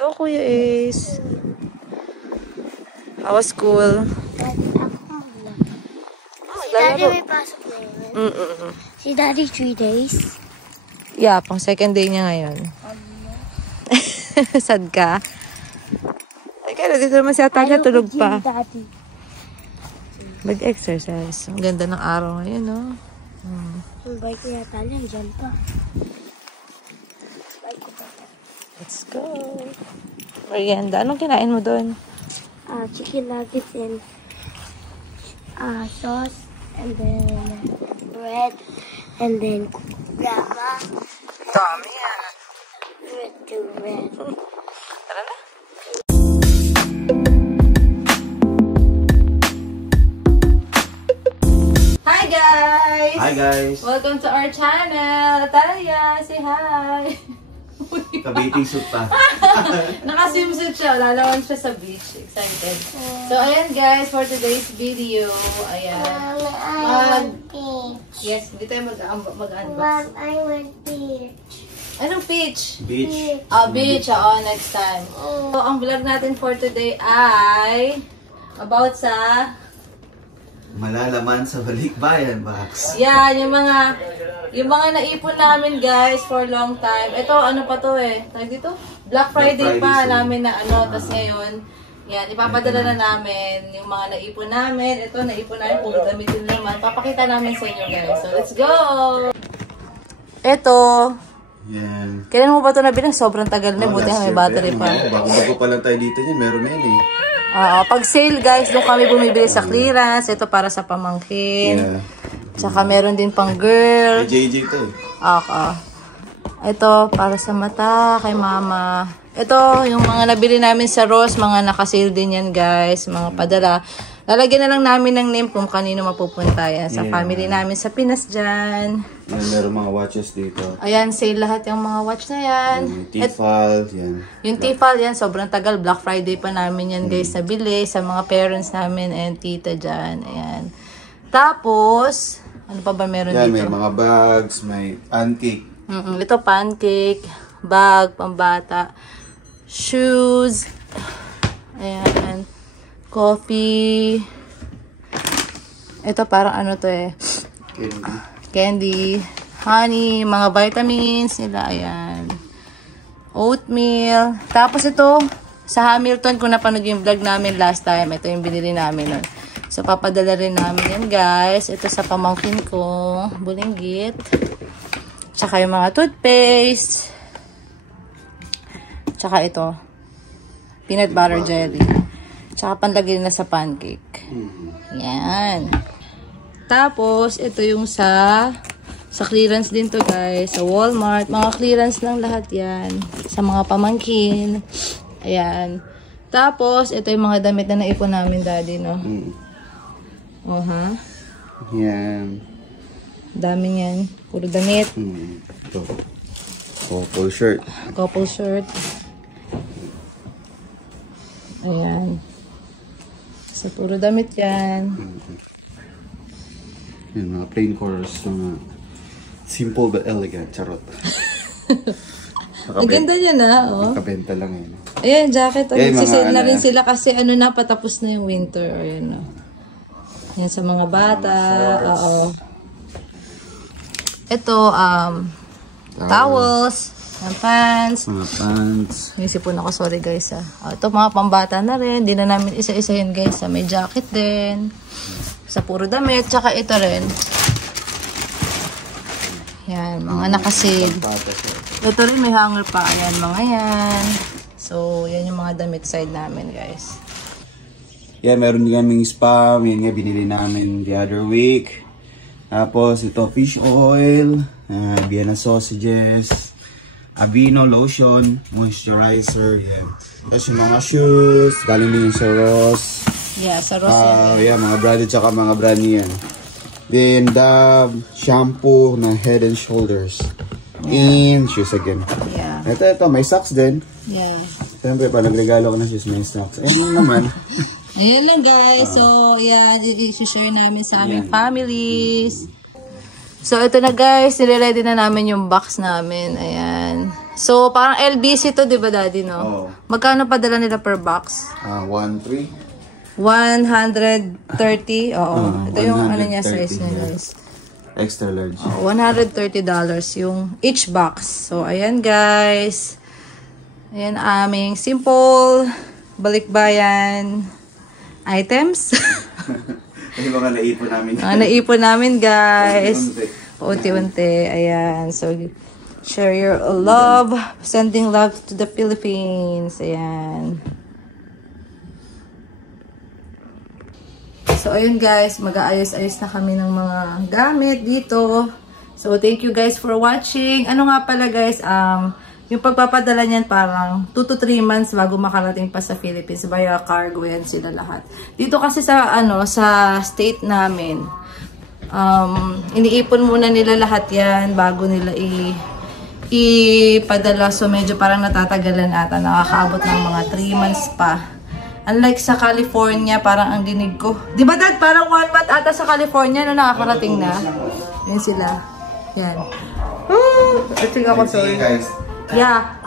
Go, Kuya Ace. How was school? Si Daddy may pasok na yun. Si Daddy 3 days. Yeah, pang second day niya ngayon. Sad ka? Ay, kaya dito naman si Atalia, tulog pa. Mag-exercise. Ang ganda ng araw ngayon, no? Yung bike ni Atalia, dyan pa. Let's go. Merienda. Anong kinain mo doon? Chicken nuggets and sauce, and then bread, and then grandma. Dami yan. Red. Tara na. Hi guys! Hi guys! Welcome to our channel. Natalia, say hi! Ka-bathing suit pa. Naka-swimsuit siya. Lalawan siya sa beach. Excited. So, ayan guys, for today's video. Ayan. Yes, hindi tayo mag-unbox. I want peach. Anong peach? Beach. Beach. Oo, next time. So, ang vlog natin for today ay about sa Malalaman sa Balikbayan box. yan, yung mga naipon namin guys for long time. Ito, ano pa to eh? Tawag dito? Black Friday pa namin na ano. Tapos ngayon, yan, ipapadala na namin yung mga naipon namin. Ito, naipon namin. Kung gamitin naman. Papakita namin sa inyo guys. So, let's go! Ito. Yan. Kailan mo ba ito nabili? Sobrang tagal na. Buti may battery pa. Bago pa lang tayo dito niyan. Meron na yan eh. Pag sale guys, doon kami bumibili sa clearance. Ito para sa pamangkin. Yeah. Tsaka meron din pang girl. Kay JJ to eh. Ito para sa mata, kay mama. Ito, yung mga nabili namin sa Ross, mga nakasale din yan guys. Mga padala. Lalagyan na lang namin ng name kung kanino mapupunta yan. Sa family namin sa Pinas dyan. Yan, meron mga watches dito. Ayan, sale lahat yung mga watch na yan. Yung Tefal, yan. Yung Tefal, yan, sobrang tagal. Black Friday pa namin yan guys, nabili sa mga parents namin and tita dyan. Ayan. Tapos, ano pa ba meron Yan, dito? may mga bags, may pancake. Ito pancake, bag, pambata, shoes, ayan, coffee. Ito parang ano to eh. Candy, honey, mga vitamins nila, ayan. Oatmeal. Tapos ito, sa Hamilton, kung napanood yung vlog namin last time, ito yung binili namin nun. So, papadala rin namin yan, guys. Ito sa pamangkin ko, bulinggit. Tsaka yung mga toothpaste. Tsaka ito, peanut butter jelly. Tsaka panlagay na sa pancake. Yan. Tapos, ito yung sa clearance din to guys. Sa Walmart. Mga clearance lang lahat yan. Sa mga pamangkin. Ayan. Tapos, ito yung mga damit na naipon namin daddy, no? Yan. Dami yan. Puro damit. Ito. Couple shirt. Couple shirt. Ayan. So, puro damit yan. Yan, mga plain colors. Mga simple but elegant. Charot. Ang ganda niya na, oh. Nakabenta lang yun. Ayan, jacket. Yan, Nagsisale na mga rin sila kasi ano na, patapos na yung winter. Ayan, oh. Yan sa mga bata. Oo. Ito, towels. Yung pants. Mga pants. May sipon ako, sorry guys ito mga pambata na rin. Hindi na namin isa-isahin guys. May jacket din. Sa puro damit. Tsaka ito rin. Yan, mga nakasale. Ito rin may hanger pa. Ayan, mga yan. So, yan yung mga damit side namin guys. Yan, meron din kaming spam. Yan nga, binili namin the other week. Tapos, ito, fish oil. Vienna sausages. Aveeno lotion. Moisturizer. Yan. Tapos yung mga shoes. Galing din sa Ross. Yeah, sa Ross yan. Yeah, mga branded tsaka mga brand yan. Then, Dove shampoo na Head and Shoulders. And shoes again. Yeah. Ito, may socks din. Yeah. Siyempre, pag nagregalo ko ng shoes, may socks. Ayun naman. Ayan lang guys. So, yan. I-share namin sa aming families. So, ito na guys. Nire-ready na namin yung box namin. Ayan. So, parang LBC to, di ba daddy, no? Oo. Magkano padala nila per box? 130. 130. Oo. Ito yung ano niya, 130, size niya, yeah. guys. Extra large. $130 yung each box. So, ayan guys. Ayan aming simple balikbayan items. Yung mga naipon namin. Naipon namin guys. Unti-unti. Unti-unti. Ayan. So, share your love. Sending love to the Philippines. Ayan. So, ayun guys. Mag-aayos-ayos na kami ng mga gamit dito. So, thank you guys for watching. Ano nga pala guys, yung pagpapadala niyan parang 2 to 3 months bago makarating pa sa Philippines. Via cargo yan sila lahat. Dito kasi sa, sa state namin, iniipon muna nila lahat yan bago nila ipadala. So, medyo parang natatagalan ata. Nakakaabot ng mga 3 months pa. Unlike sa California, parang ang dinig ko. Di ba dad, parang 1 month ata sa California no nakakarating na? Yan sila. Yan. Sige ako, sorry. guys. Yeah.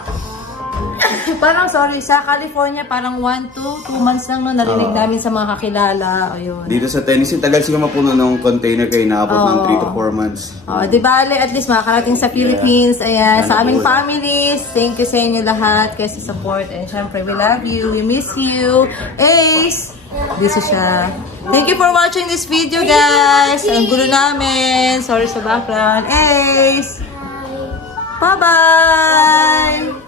Parang sorry, sa California, parang 1 to 2 months lang no, narinig namin sa mga kakilala. Ayun. Dito sa Tennessee, tagal siguro mapuno ng container kayo naabot ng 3 to 4 months. Di bale, at least makakarating sa Philippines. Ayan, sa aming families. Thank you sa inyo lahat kayo sa support. And syempre, we love you. We miss you. Ace! This is siya. Thank you for watching this video, guys. Ang gulo namin. Sorry sa background. Ace! Bye-bye!